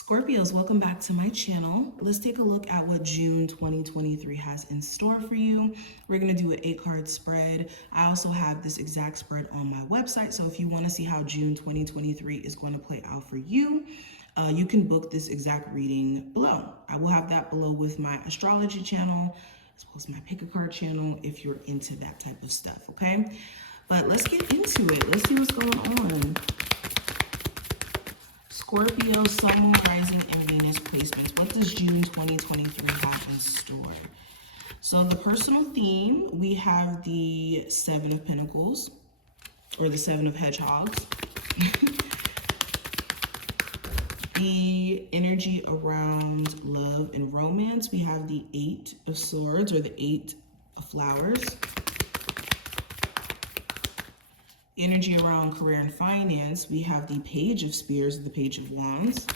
Scorpios, welcome back to my channel. Let's take a look at what June 2023 has in store for you. We're going to do an 8-card spread. I also have this exact spread on my website, so if you want to see how June 2023 is going to play out for you, you can book this exact reading below. I will have that below with my astrology channel, as well as my pick a card channel if you're into that type of stuff, okay? But let's get into it. Let's see what's going on. Scorpio, Sun, Moon, Rising, and Venus placements. What does June 2023 have in store? So the personal theme, we have the Seven of Pentacles, or the Seven of Hedgehogs. The energy around love and romance, we have the Eight of Swords, or the Eight of Flowers. Energy around career and finance, we have the Page of Spears, the Page of Wands.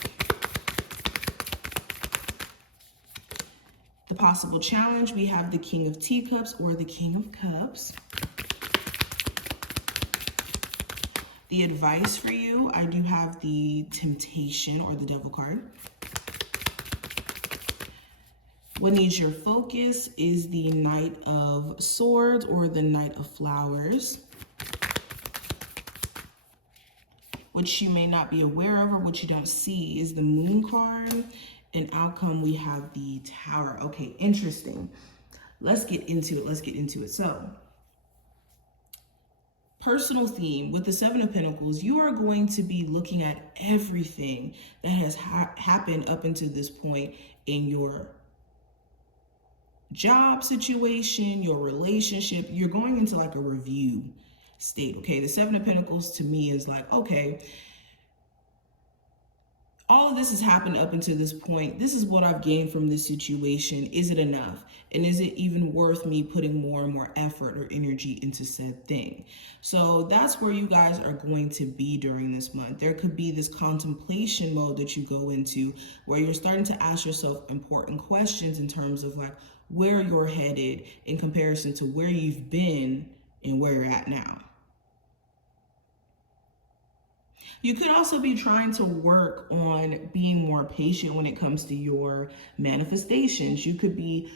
The possible challenge, we have the King of Teacups or the King of Cups. The advice for you, I do have the Temptation or the Devil card. What needs your focus is the Knight of Swords or the Knight of Flowers. What you may not be aware of or what you don't see is the Moon card. And outcome, we have the Tower. Okay, interesting. Let's get into it. So, personal theme with the Seven of Pentacles, you are going to be looking at everything that has happened up until this point in your job situation, your relationship. You're going into like a review state, okay? The Seven of Pentacles to me is like, okay, all of this has happened up until this point. This is what I've gained from this situation. Is it enough? And is it even worth me putting more and more effort or energy into said thing? So that's where you guys are going to be during this month. There could be this contemplation mode that you go into where you're starting to ask yourself important questions in terms of like where you're headed in comparison to where you've been and where you're at now. You could also be trying to work on being more patient when it comes to your manifestations. You could be,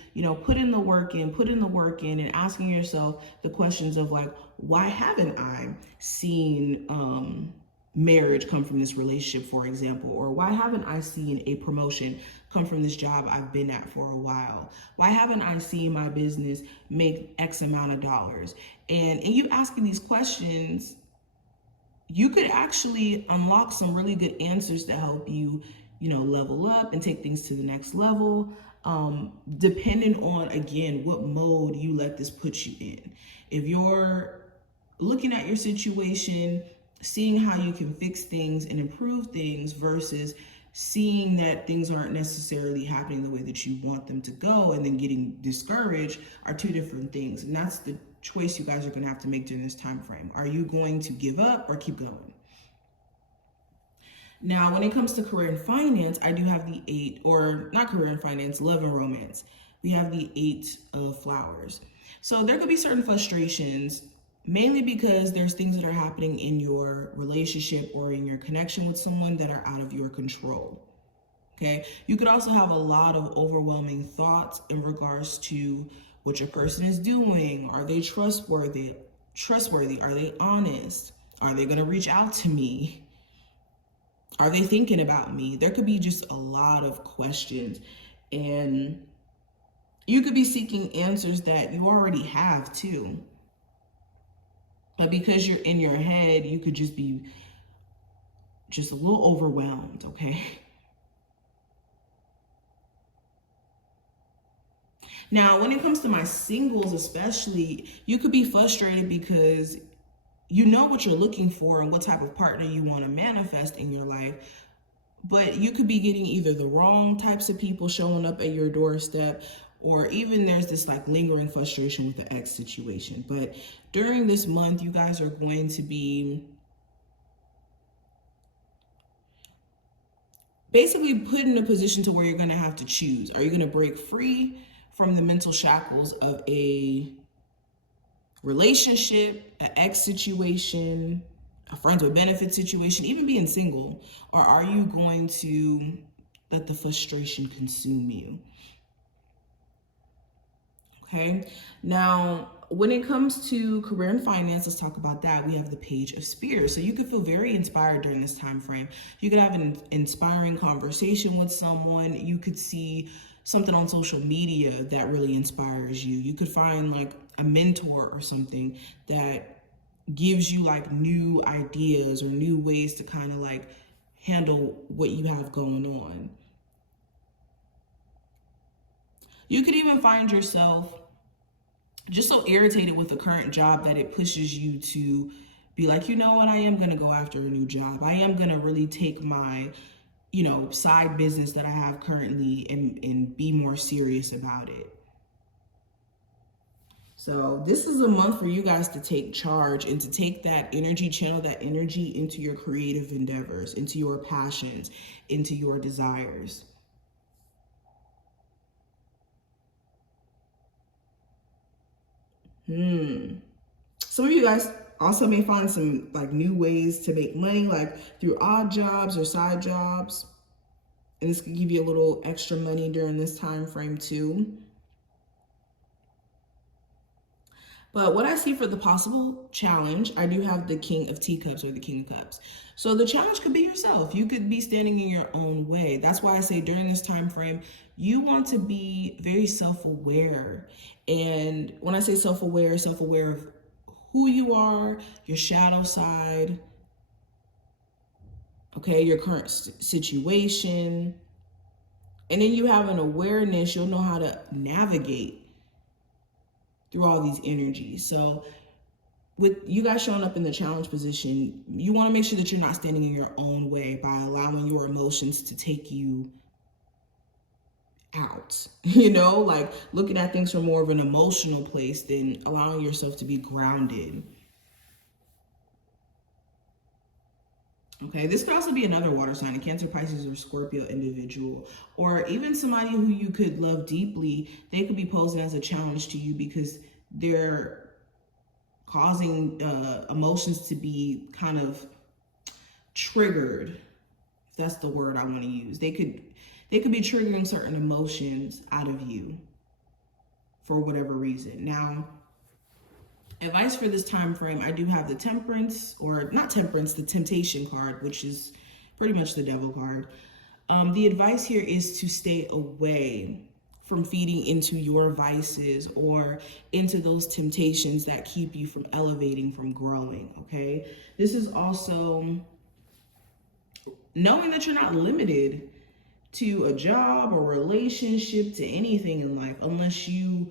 putting the work in and asking yourself the questions of like, why haven't I seen marriage come from this relationship, for example? Or why haven't I seen a promotion come from this job I've been at for a while? Why haven't I seen my business make X amount of dollars? And you asking these questions, you could actually unlock some really good answers to help you, level up and take things to the next level, depending on, again, what mode you let this put you in. If you're looking at your situation, seeing how you can fix things and improve things versus seeing that things aren't necessarily happening the way that you want them to go and then getting discouraged are two different things. And that's the choice you guys are going to have to make during this time frame. Are you going to give up or keep going? Now, when it comes to career and finance, I do have the Eight, or not career and finance, love and romance. We have the Eight of Flowers. So there could be certain frustrations, mainly because there's things that are happening in your relationship or in your connection with someone that are out of your control. Okay. You could also have a lot of overwhelming thoughts in regards to what your person is doing. Are they trustworthy? Are they honest? Are they going to reach out to me? Are they thinking about me? There could be just a lot of questions, and you could be seeking answers that you already have too. But because you're in your head, you could just be a little overwhelmed, okay? Now, when it comes to my singles especially, you could be frustrated because you know what you're looking for and what type of partner you want to manifest in your life, but you could be getting either the wrong types of people showing up at your doorstep, or even there's this like lingering frustration with the ex situation. But during this month, you guys are going to be basically put in a position to where you're going to have to choose. Are you going to break free from the mental shackles of a relationship, an ex situation, a friends with benefits situation, even being single? Or are you going to let the frustration consume you. Okay, now when it comes to career and finance, let's talk about that. We have the Page of Spears. So you could feel very inspired during this time frame. You could have an inspiring conversation with someone. You could see something on social media that really inspires you. You could find like a mentor or something that gives you like new ideas or new ways to kind of like handle what you have going on. You could even find yourself just so irritated with the current job that it pushes you to be like, you know what, I am going to go after a new job. I am going to really take my, side business that I have currently and be more serious about it. So this is a month for you guys to take charge and to take that energy, channel that energy into your creative endeavors, into your passions, into your desires. Some of you guys also may find some like new ways to make money, like through odd jobs or side jobs. And this can give you a little extra money during this time frame too. But what I see for the possible challenge, I do have the King of Teacups or the King of Cups. So the challenge could be yourself. You could be standing in your own way. That's why I say during this time frame, you want to be very self-aware. And when I say self-aware of who you are, your shadow side, okay, your current situation. And then you have an awareness, you'll know how to navigate through all these energies. So with you guys showing up in the challenge position, you want to make sure that you're not standing in your own way by allowing your emotions to take you out, like looking at things from more of an emotional place than allowing yourself to be grounded. Okay, this could also be another water sign, a Cancer, Pisces, or Scorpio individual, or even somebody who you could love deeply. They could be posing as a challenge to you because they're causing emotions to be kind of triggered, if that's the word I want to use. They could be triggering certain emotions out of you for whatever reason. Now, advice for this time frame, I do have the Temperance, or not Temperance, the Temptation card, which is pretty much the Devil card. The advice here is to stay away from feeding into your vices or into those temptations that keep you from elevating, from growing, okay? This is also knowing that you're not limited to a job or relationship, to anything in life, unless you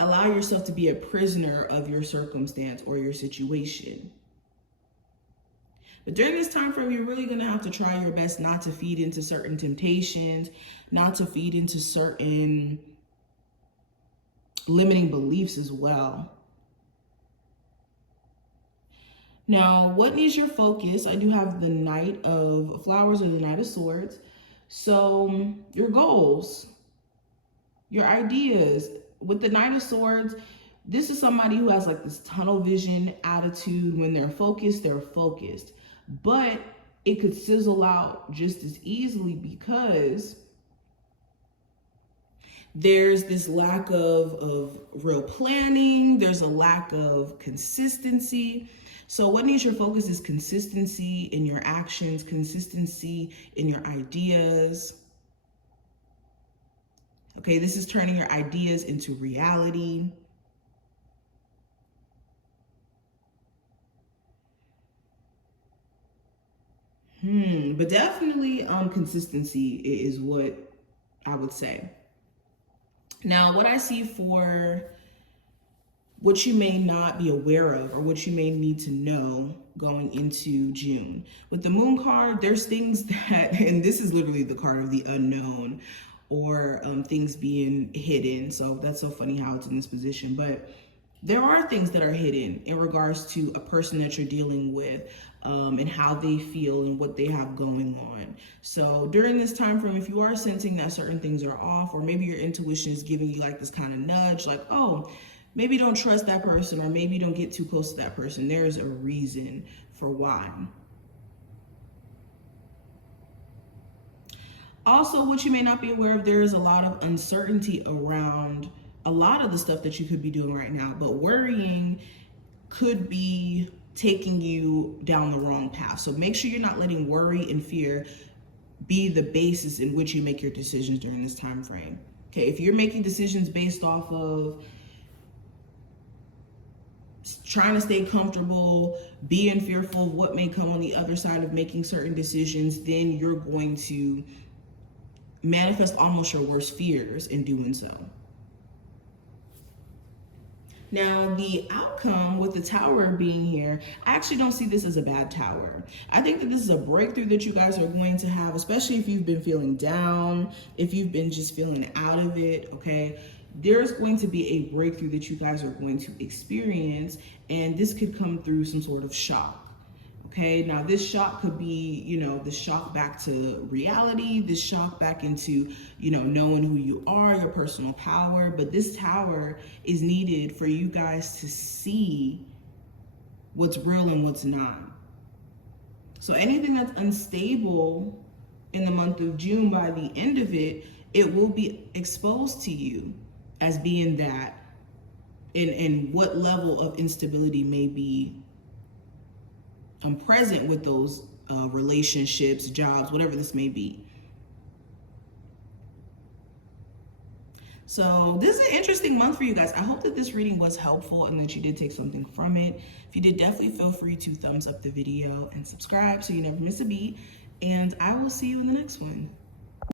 allow yourself to be a prisoner of your circumstance or your situation. But during this time frame, you're really going to have to try your best not to feed into certain temptations, not to feed into certain limiting beliefs as well. Now, what needs your focus? I do have the Knight of Flowers or the Knight of Swords. So your goals, your ideas. With the Knight of Swords, this is somebody who has like this tunnel vision attitude. When they're focused, they're focused. But it could sizzle out just as easily because there's this lack of real planning. There's a lack of consistency. So what needs your focus is consistency in your actions, consistency in your ideas. Okay, this is turning your ideas into reality. But definitely consistency is what I would say. Now, what I see for what you may not be aware of or what you may need to know going into June. With the Moon card, there's things that, and this is literally the card of the unknown, or things being hidden. So that's so funny how it's in this position. But there are things that are hidden in regards to a person that you're dealing with, and how they feel and what they have going on. So during this time frame, if you are sensing that certain things are off, or maybe your intuition is giving you like this kind of nudge, like, oh, maybe don't trust that person, or maybe don't get too close to that person, there's a reason for why. Also, what you may not be aware of, there is a lot of uncertainty around a lot of the stuff that you could be doing right now, but worrying could be taking you down the wrong path. So make sure you're not letting worry and fear be the basis in which you make your decisions during this time frame. Okay, if you're making decisions based off of trying to stay comfortable, being fearful of what may come on the other side of making certain decisions, then you're going to manifest almost your worst fears in doing so. Now, the outcome with the Tower being here, I actually don't see this as a bad Tower. I think that this is a breakthrough that you guys are going to have, especially if you've been feeling down, if you've been just feeling out of it, okay? There's going to be a breakthrough that you guys are going to experience, and this could come through some sort of shock. Okay, now this shock could be, the shock back to reality, this shock back into, knowing who you are, your personal power. But this Tower is needed for you guys to see what's real and what's not. So anything that's unstable in the month of June, by the end of it, it will be exposed to you as being that, and what level of instability may be present with those relationships, jobs, whatever this may be. So this is an interesting month for you guys. I hope that this reading was helpful and that you did take something from it. If you did, definitely feel free to thumbs up the video and subscribe so you never miss a beat. And I will see you in the next one.